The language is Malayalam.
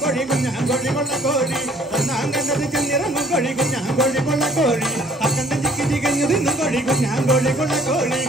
കോഴി കുഞ്ഞാങ്കോഴി കൊള്ളക്കോഴി ഒന്നാങ്കന്നത് ചെന്നിറങ്ങും കോഴി കുഞ്ഞാങ്കോഴി കൊള്ളക്കോഴി അക്കണ്ട ചിക്കി ചികഞ്ഞു തിന്നും കോഴി കുഞ്ഞാങ്കോഴി കൊള്ളക്കോഴി